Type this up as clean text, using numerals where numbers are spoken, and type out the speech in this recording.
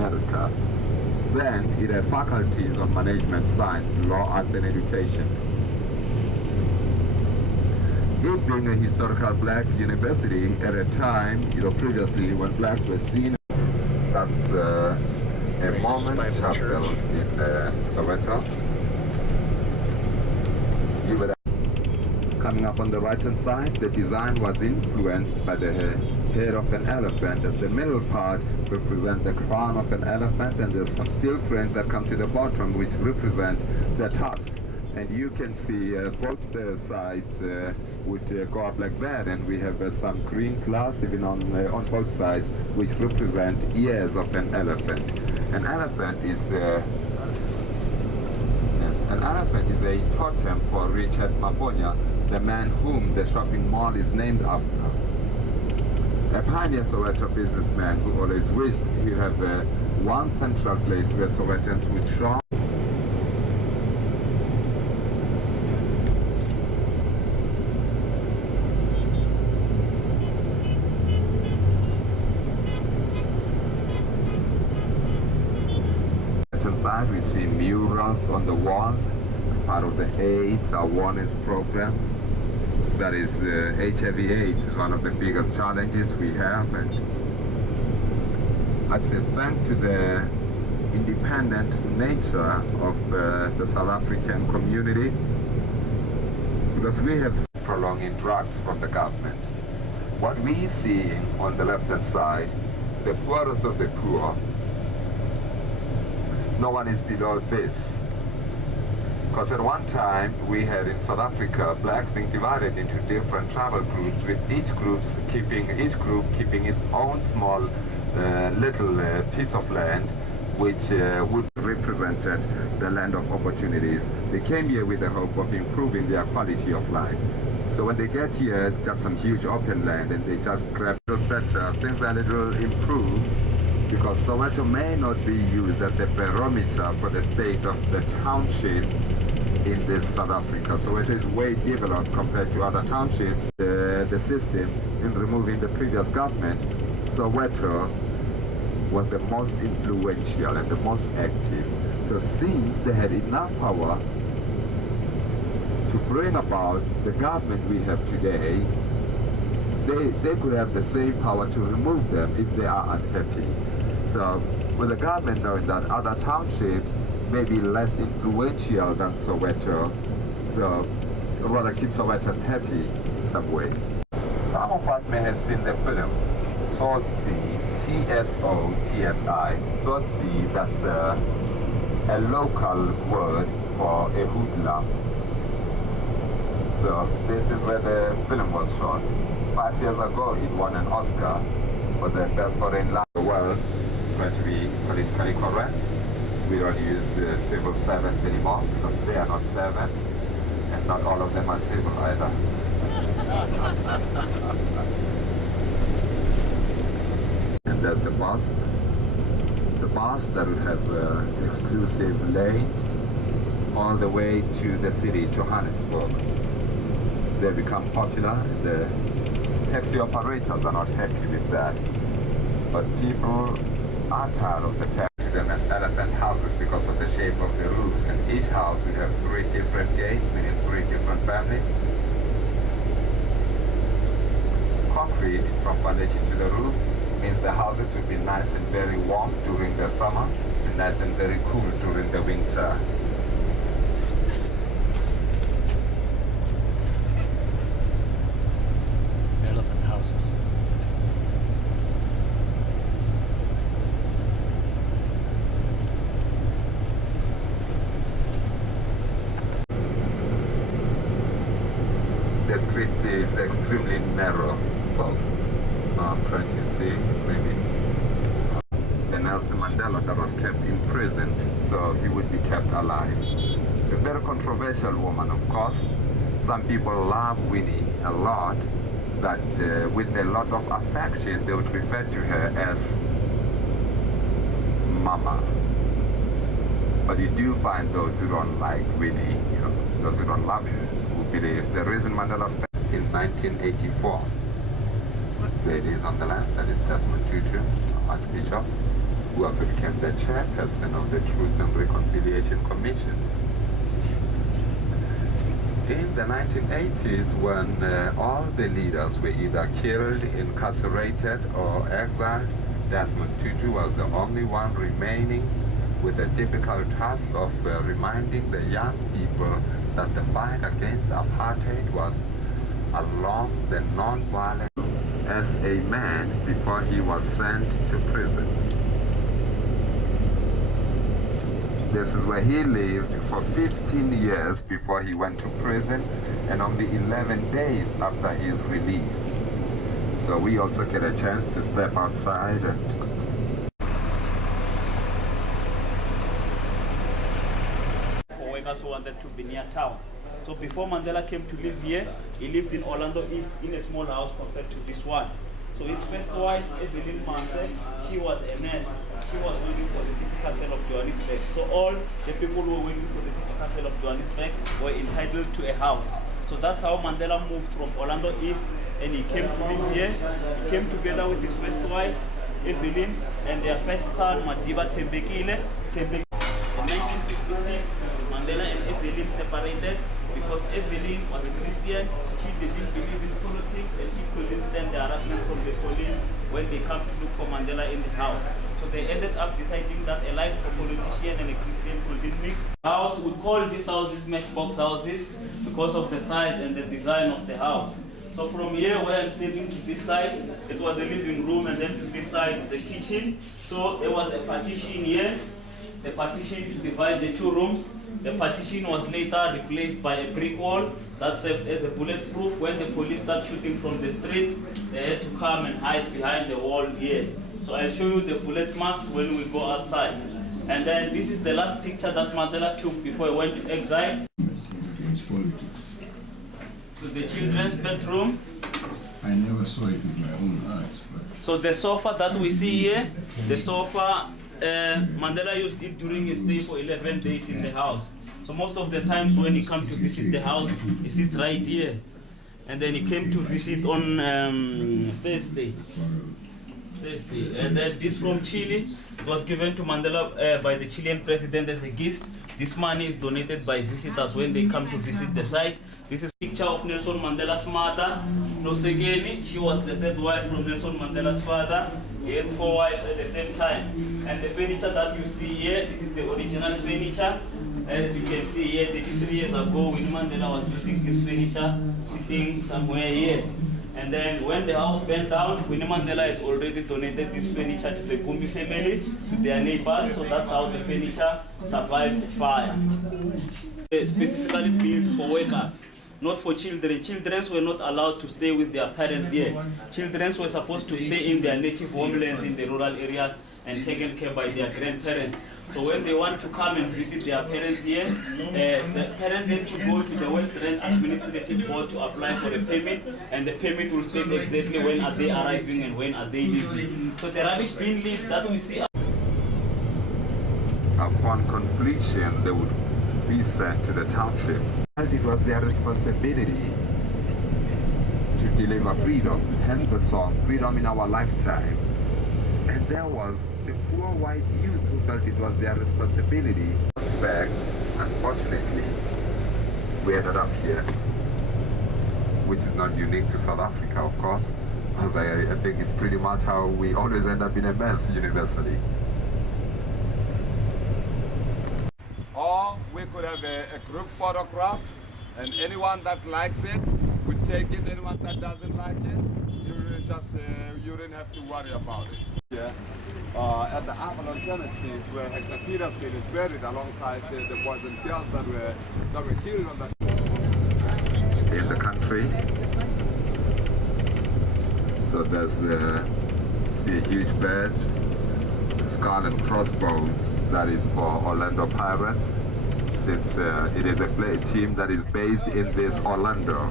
America. Then it had faculties on management science, law, arts and education. It being a historical black university at a time, previously when blacks were seen, that's a moment chapel in Soweto. You would coming up on the right hand side, the design was influenced by the head of an elephant, as the middle part represents the crown of an elephant, and there's some steel frames that come to the bottom which represent the tusks. And you can see both the sides would go up like that, and we have some green cloth even on both sides which represent ears of an elephant. An elephant is a totem for Richard Maponya, the man whom the shopping mall is named after. A pioneer Soweto businessman who always wished he'd have one central place where Sowetans would shop. Inside we see murals on the wall as part of the AIDS awareness program. That is, HIV/AIDS is one of the biggest challenges we have, and I'd say thanks to the independent nature of the South African community, because we have prolonging drugs from the government. What we see on the left-hand side, the poorest of the poor, no one is below this. Because at one time we had in South Africa blacks being divided into different tribal groups, with each group keeping its own small little piece of land, which would represented the land of opportunities. They came here with the hope of improving their quality of life. So when they get here, just some huge open land, and they just grab a little better, things that it will improve, because Soweto may not be used as a barometer for the state of the townships in this South Africa. Soweto is way developed compared to other townships. The system in removing the previous government, Soweto was the most influential and the most active. So since they had enough power to bring about the government we have today, they could have the same power to remove them if they are unhappy. So with the government knowing that other townships may be less influential than Soweto, so rather keep Sowetans happy in some way. Some of us may have seen the film Tsotsi, T-S-O-T-S-I. Tsotsi, that's a local word for a hoodlum. So this is where the film was shot. 5 years ago it won an Oscar for the best foreign language in the world. Going to be politically correct. We don't use civil servants anymore because they are not servants, and not all of them are civil either. And there's the bus that would have exclusive lanes all the way to the city, Johannesburg. They become popular. The taxi operators are not happy with that, but people are tired of the taxi. Them as elephant houses because of the shape of the roof, and each house would have 3 different gates, meaning 3 different families. Concrete from foundation to the roof means the houses would be nice and very warm during the summer, and nice and very cool during the winter. Elephant houses. The street is extremely narrow. Well, I'm trying to see, maybe. The Nelson Mandela that was kept in prison, so he would be kept alive. A very controversial woman, of course. Some people love Winnie a lot, but with a lot of affection, they would refer to her as Mama. But you do find those who don't like Winnie, those who don't love her, who believe the reason Mandela spent in 1984. Ladies on the land, that is Desmond Tutu, Archbishop, who also became the chairperson of the Truth and Reconciliation Commission. In the 1980s, when all the leaders were either killed, incarcerated, or exiled, Desmond Tutu was the only one remaining with the difficult task of reminding the young people that the fight against apartheid was along the non-violent as a man before he was sent to prison. This is where he lived for 15 years before he went to prison, and only 11 days after his release. So we also get a chance to step outside and for workers who wanted to be near town. So before Mandela came to live here, he lived in Orlando East in a small house compared to this one. So his first wife, Evelyn Manse, she was a nurse. She was working for the City Council of Johannesburg. So all the people who were working for the City Council of Johannesburg were entitled to a house. So that's how Mandela moved from Orlando East, and he came to live here. He came together with his first wife, Evelyn, and their first son, Madiba Tembekile. In 1956, Mandela and Evelyn separated because Evelyn was a Christian. She didn't believe in politics, and she couldn't stand the harassment from the police when they come to look for Mandela in the house. So they ended up deciding that a life for a politician and a Christian couldn't mix. House, we call these houses matchbox houses because of the size and the design of the house. So from here where I'm standing to this side, it was a living room, and then to this side it's a kitchen. So there was a partition here, the partition to divide the two rooms. The partition was later replaced by a brick wall that served as a bulletproof. When the police started shooting from the street, they had to come and hide behind the wall here. So I'll show you the bullet marks when we go outside. And then this is the last picture that Mandela took before he went to exile. So the children's bedroom. I never saw it with my own eyes. But so the sofa that we see here, the sofa, Mandela used it during his stay for 11 days in the house. So most of the times when he comes to visit the house, he sits right here. And then he came to visit on Thursday. And then this from Chile, it was given to Mandela by the Chilean president as a gift. This money is donated by visitors when they come to visit the site. This is a picture of Nelson Mandela's mother, Nosegeni. She was the third wife from Nelson Mandela's father. He had 4 wives at the same time. And the furniture that you see here, this is the original furniture. As you can see here, 33 years ago, Winnie Mandela was using this furniture, sitting somewhere here. And then when the house burned down, Winnie Mandela had already donated this furniture to the Gumbi family, to their neighbors, so that's how the furniture survived fire. Specifically built for workers, not for children. Children were not allowed to stay with their parents here. Children were supposed to stay in their native homelands in the rural areas and taken care by their grandparents. So when they want to come and visit their parents here, the parents have to go to the Western Administrative Board to apply for a permit, and the permit will state exactly when are they arriving and when are they leaving. So the rubbish bin list that we see. upon completion they would be sent to the townships. And it was their responsibility to deliver freedom, hence the song, Freedom in Our Lifetime. And there was the poor white youth who felt it was their responsibility. Respect, unfortunately, we ended up here, which is not unique to South Africa, of course, because I think it's pretty much how we always end up in a mess universally. Or we could have a group photograph, and anyone that likes it would take it. Anyone that doesn't like it, you didn't have to worry about it. Yeah, at the Avalon Cemetery where Hector Peterson is buried alongside the boys and girls that were killed on that. In the country, so there's see a huge badge, the skull and crossbones, that is for Orlando Pirates, since it is a team that is based in this Orlando.